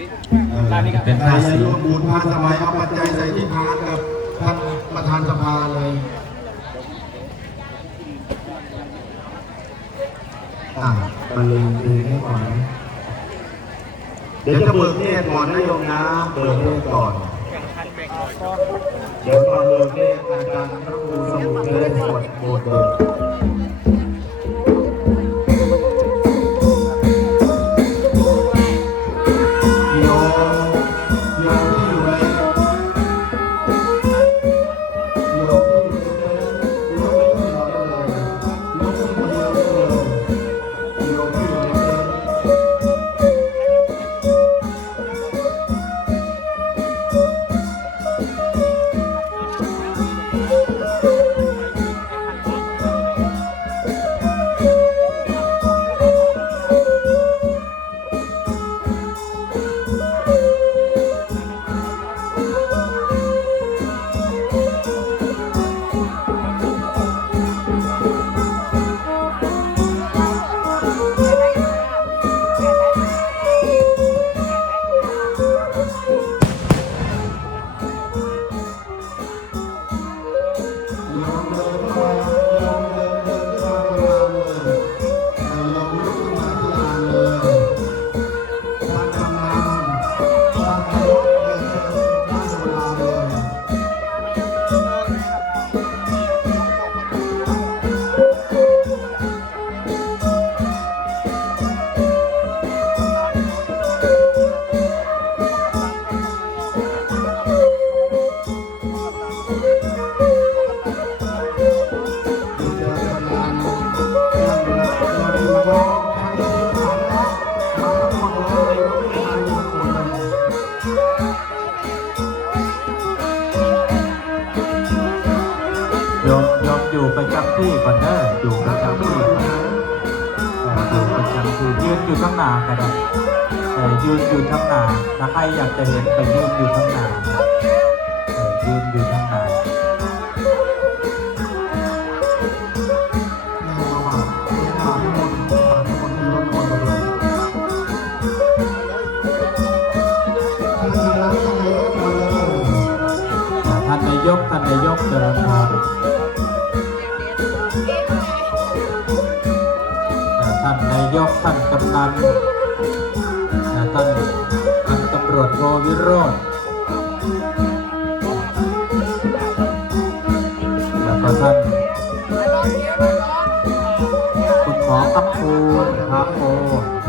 นี้เออร้านนี้ครับเป็นใครจะร่วมบุญพาสบายเอาปัจจัยใส่ที่พานกับท่านประธานสภาเลยอะมาลืมลืมให้ก่อนนะเดี๋ยวจะเบิกเนตรก่อนนะโยมนะเบิกเนตรก่อน เดี๋ยวตอนเบิกเนตรอาจารย์พระครูสมุทรจะได้สวดโบสถ์เลย ที่ก่อนเด้ออยู่ประจำที่ก่อยู่ประจำที่ยืนอยู่ข้างหน้าก็ได้เออยืนอยู่ข้างหน้าถ้าใครอยากจะเห็นไปยืนอยู่ข้างหน้ายืนอยู่ข้างหน้า กท่านกำนันท่านท่านตำรวจโทวิโรธแล้วก็ท่านคุณหมอคับปูนครับโอ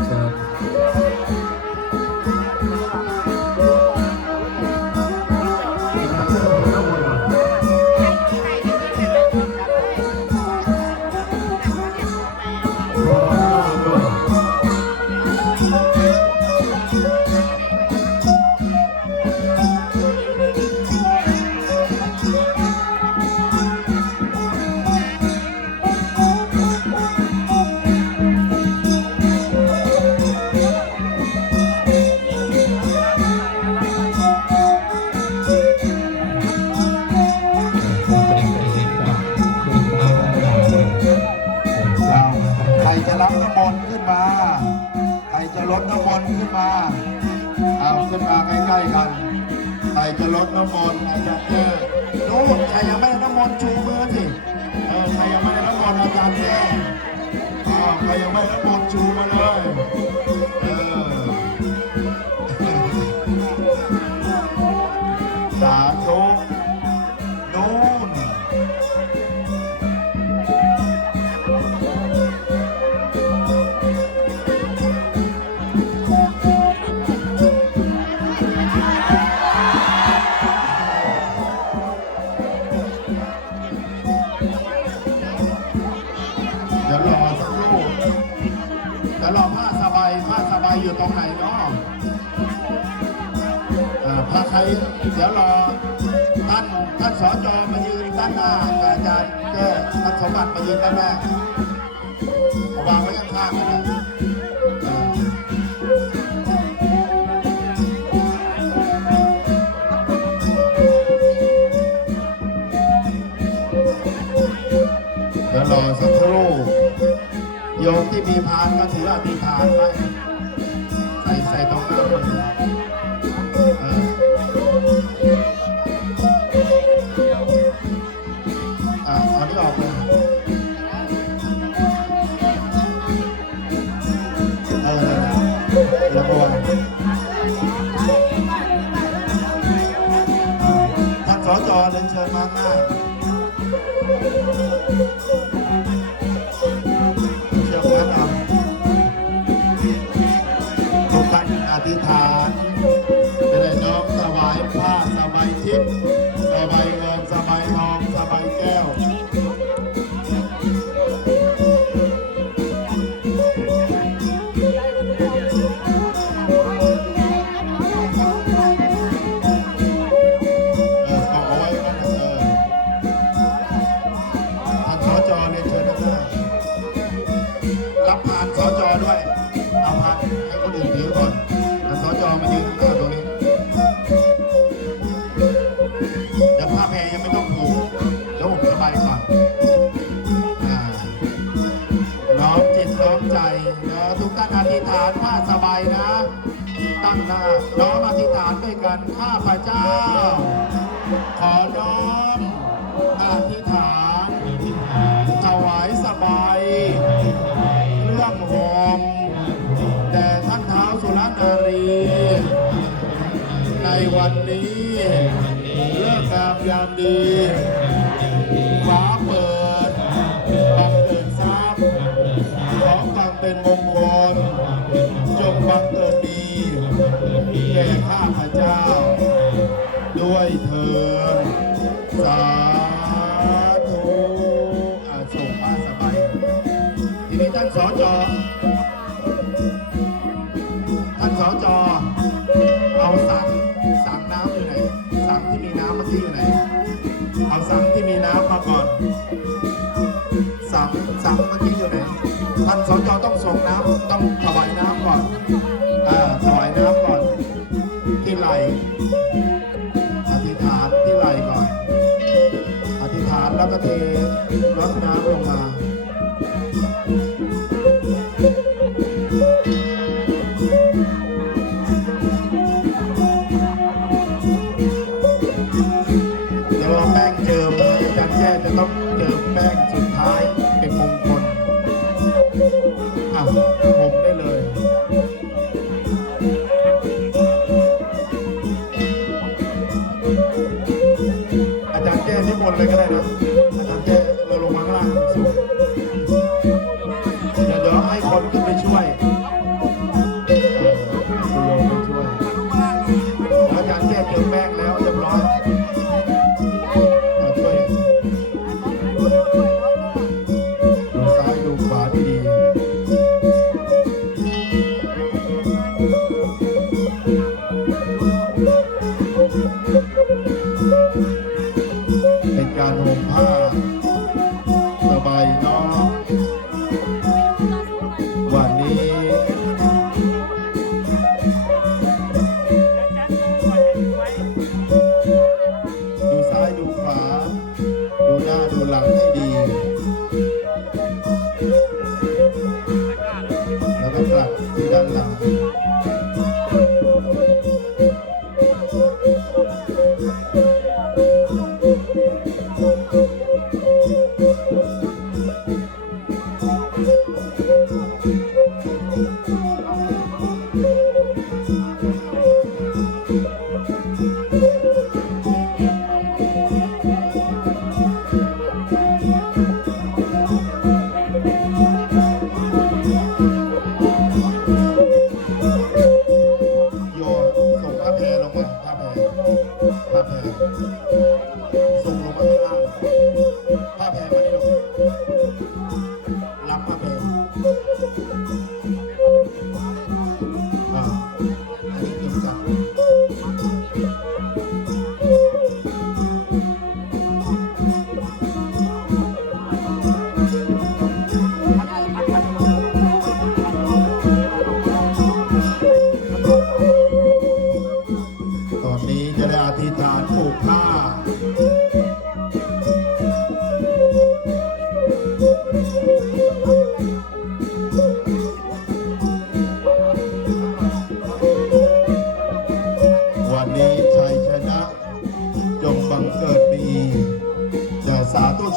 น้ำมนต์อาจารย์แจ้นู่นใครยังไม่ได้น้ำมนต์ชูมือสิเออใครยังไม่ได้น้ำมนต์อาจารย์แจ้อ้าใครยังไม่ได้น้ำมนต์ชูมาเลย ตรงไหนเนาะเอ่อผ้าใครเดี๋ยวรอท่านท่านสจมายืนด้านหน้าอาจารย์แก้ท่านสมบัติมายืนด้านหน้าวางไว้ข้างๆกันนะเออเดี๋ยวรอสักครู่โยมที่มีพานก็ถืออธิษฐานไว้ Bye. านังน้น้อมอธิษฐานด้วยกันข้าพระเจ้า ขอน้อมอธิษฐานถวายสบายเรื่องหอมแต่ท่านเท้าสุรนารี ในวันนี้เรื่องงามยามดีาสังสังน้ำอยู่ไหนสังที่มีน้ำเมื่อกี้อยู่ไหนเอาสังที่มีน้ำมาก่อนสังสังเมื่อกี้อยู่ไหนท่านสจต้องส่งน้ำต้องถวายน้ำก่อนอ่าถวายน้ำก่อน ที่ไหลอธิษฐานที่ไหลก่อน อธิษฐานแล้วก็เทรดน้ำลง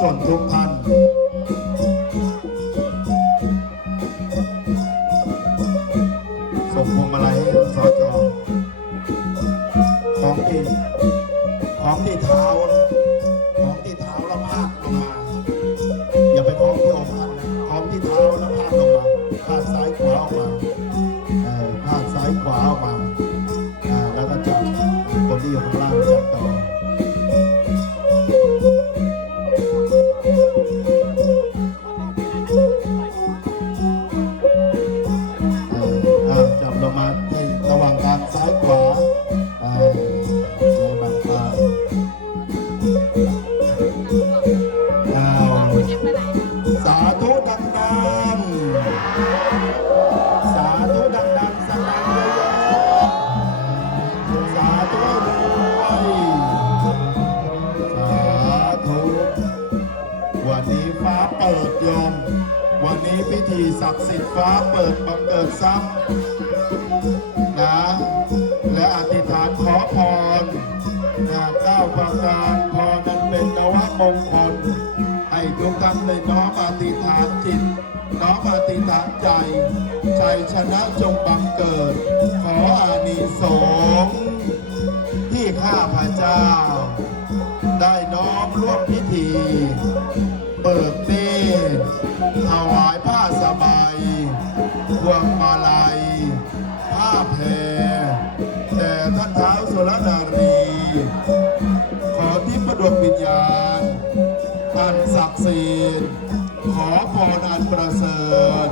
ส่ใส่ตรงหน้าชนทุกท่านส่งพวงมาลัยให้สจของที่ของที่เท้าของที่เท้าแล้วพาดลงมา อย่าไปของที่อกหักนะของที่เท้าแล้วพาดลงมาพาดซ้ายขวาออกมาเออพาดซ้ายขวาออกมาอ่าแล้วก็จับคนที่อยู่ข้างล่าง ธีศักดิ์สิทธิ์ฟ้าเปิดบังเกิดซ้ำนะและอธิษฐานขอพรนะเก้าประการพรนั้นเป็นนวมงคลให้ทุกท่านได้น้อมอธิษฐานจิตน้อมอธิษฐานใจชัยชนะจงบังเกิด ขออานิสงส์ สิทธิ์ขอพรอันประเสริฐ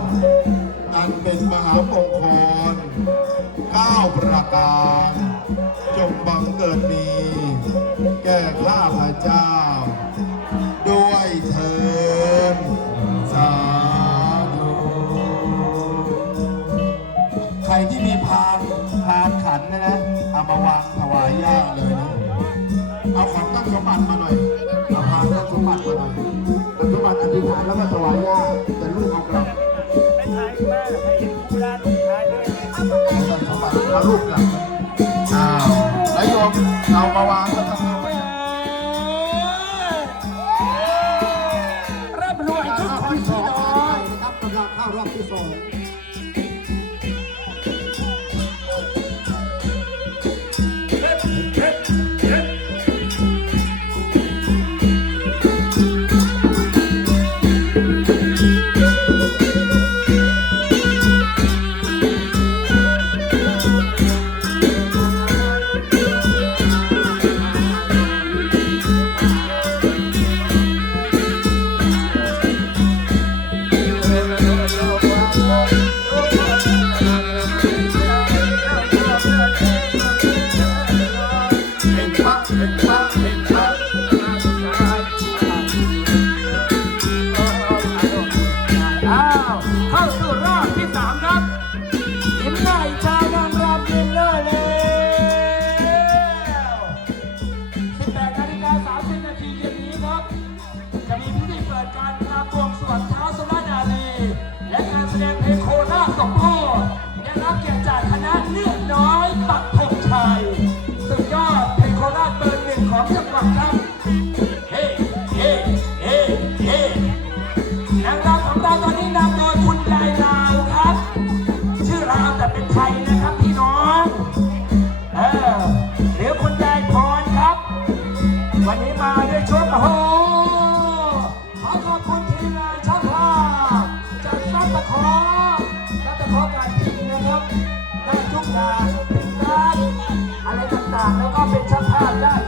อันเป็นมหามงคลเก้าประการจงบังเกิดมี แก่ข้าพเจ้า ด้วยเถิดสาธุใครที่มีพานพานขันนะนะเอามาวางถวายย่าเลยนะ เอาของต้นสมบัติมาหน่อย แล้วมาถวายย่าแต่ลูกเอากลับไม่ใช่แม่ให้เห็นกูด้านถ่ายด้วยเอาต้นสมบัติเอาลูกกลับอ้าวแล้วโยมเอามาวาง เป็นช่างภาพได้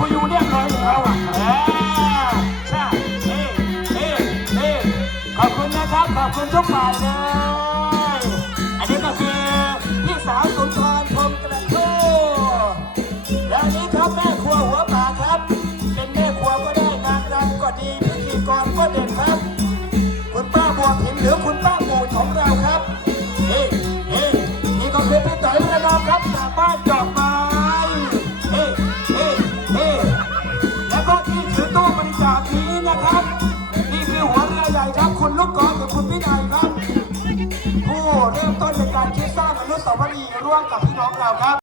กูอยู่เรียบร้ยขอว่ะใช่เอ๊เอ๊เอ๊ขอบคุณนะครับ ขอบคุณทุกฝ่ายเลย โสภณีร่วมกับพี่น้องเราครับ